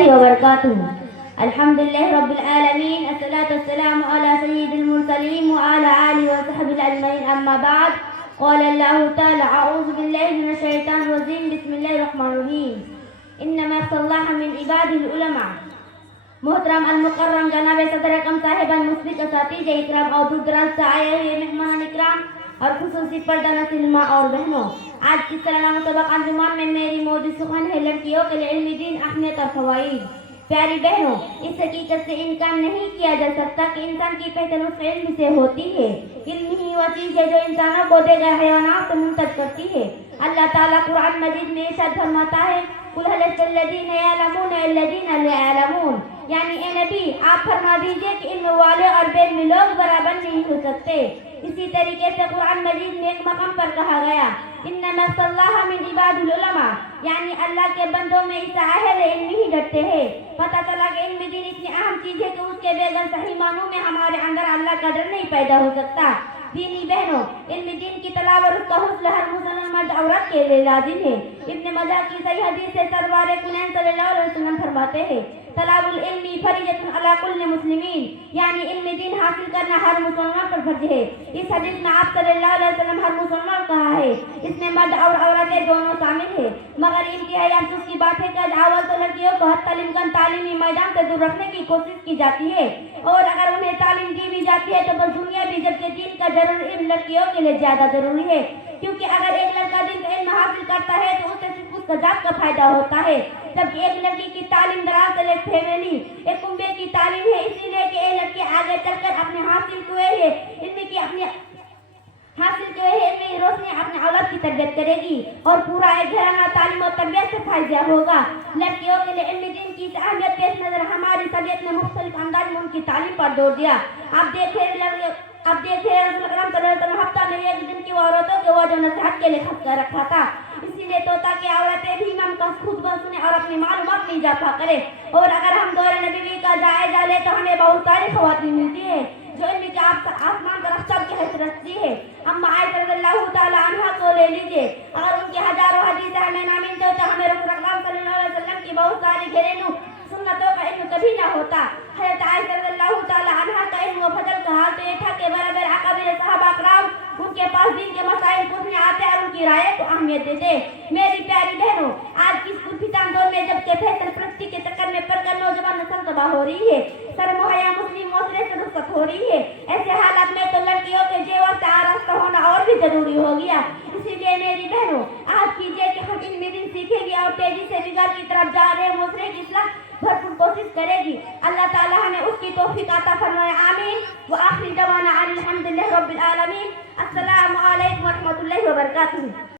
الله وبركاته. الحمد لله رب العالمين، الصلاة والسلام على سيد المرسلين وعلى آله وصحبه أجمعين. أما بعد، قال الله تعالى: أعوذ بالله من الشيطان الرجيم، بسم الله الرحمن الرحيم. إنما يخشى الله من عباده العلماء. محترم المکرم جناب صدر اکرم صاحبان، مسلک اساتذہ اکرام اور دور دراز سے آئے ہوئے مہمان اکرام اور خصوصی پردہ نشین ماں اور بہنوں، آج کی سالانہ سبق انجمن میں میری موضوع سخن ہے لڑکیوں کے لیے علمی دین، اہمیت اور فوائد. پیاری بہنوں، اس حقیقت سے انکار نہیں کیا جا سکتا کہ انسان کی پہچان اس علم سے ہوتی ہے. علم ہی وہ چیز ہے جو انسانوں کو دیگر حیوانات سے منتج کرتی ہے. اللہ تعالیٰ قرآن مجید میں ارشاد فرماتا ہے: قل هل يستوي الذين يعلمون والذين لا يعلمون. یعنی اے نبی، آپ فرما دیجئے کہ علم والے اور بے علم لوگ برابر نہیں ہو سکتے. اسی طریقے سے قرآن مجید میں ایک مقام پر کہا گیا: انما یخشی اللہ من عباده العلماء. یعنی اللہ کے بندوں میں اس اہل علم ہی ڈرتے ہیں. پتہ چلا کہ علم دین اتنی اہم چیز ہے کہ اس کے بغیر صحیح معنوں میں ہمارے اندر اللہ کا ڈر نہیں پیدا ہو سکتا. دینی بہنوں، علم دین کی طلب اور اس کا حصول ہر مسلمان مرد عورت کے لیے لازم ہے. ابن ماجہ کی صحیح حدیث سے سرور کونین صلی اللہ علیہ وسلم فرماتے ہیں: طلب العلم فریضۃ علی کل مسلمین. یعنی علم دین حاصل کرنا ہر مسلمان پر فرض ہے. اس حدیث میں آپ صلی اللہ علیہ وسلم ہر مسلمان کہا ہے، اس میں مرد اور عورتیں دونوں شامل ہیں. مگر انتہائی افسوس کی بات ہے کہ اول تو لڑکیوں کو حتی الامکان تعلیمی میدان سے دور رکھنے کی کوشش کی جاتی ہے، اور اگر انہیں تعلیم دی بھی جاتی ہے تو بس دنیا بھی، جبکہ دین کا ضرور علم لڑکیوں کے لیے زیادہ ضروری ہے. کیونکہ اگر ایک لڑکا دین کا علم حاصل کرتا ہے تو اسے صرف اس کا ذات کا فائدہ ہوتا ہے، جبکہ ایک لڑکی کی تعلیم دراصل ایک فیملی، ایک کنبے کی تعلیم ہے. اسی لیے کہ ایک لڑکی آگے چل کر اپنے حاصل ہوئے علمی روشنی اپنے اولاد کی تربیت کرے گی اور پورا ایک گھرانہ تعلیم اور تربیت سے فائدہ ہوگا. لڑکیوں کے لیے علمی دین کی اہمیت پیش نظر ہماری شریعت نے مختلف انداز میں ان کی تعلیم پر زور دیا. اب دیکھیں رسول اکرم صلی اللہ علیہ وسلم ہفتہ میں ایک دن کی عورتوں کے وہ جو نصیحت کے لیے خط کر رکھا تھا، اسی لیے تو تاکہ عورتیں بھی امام کا خطبہ سنیں اور اپنی معلومات میں اضافہ کریں. اور اگر ہم دور نبوی کا جائزہ لیں تو ہمیں بہت ساری خواتین ملتی ہیں جو علم کے آسمان پر اختاب کی حیثیت رکھتی ہے. اما عائشہ رضی اللہ تعالیٰ عنہ کو لے لیجیے. اگر ان کی ہزاروں حدیثیں ہمیں نہ ملتے تو ہمیں رسول اکرم صلی اللہ علیہ وسلم کی بہت ساری گھریلو سنتوں کا علم کبھی نہ ہوتا. حضرت عائشہ رضی اللہ تعالیٰ عنہ کا علم و فضل کا حال تو یہ تھا کہ برابر اکابر صحابہ کرام ان کے پاس دین کے مسائل پوچھنے آتے اور ان کی رائے کو اہمیت دیتے. میری پیاری بہنوں، آج کی پرفتن دور میں جبکہ فیشن پرستی کے چکر میں پڑ کر نوجوان نسل تباہ ہو رہی ہے، سر مہیا مسلم معاشرے سے رخصت ہو رہی ہے، ایسے حالات میں تو لڑکیوں کے جیور سے آراستہ ہونا اور بھی ضروری ہو گیا. اسی لیے میری بہنوں، آج کیجیے کہ ہم علم دین سیکھیں گے اور تیزی سے بگاڑ کی طرف جا رہے معاشرے کی اصلاح بھرپور کوشش کرے گی. اللہ تعالیٰ ہمیں اس کی توفیق عطا فرمائے، آمین. وآخر دعوانا الحمد للہ رب العالمین. السلام علیکم ورحمۃ اللہ وبرکاتہ.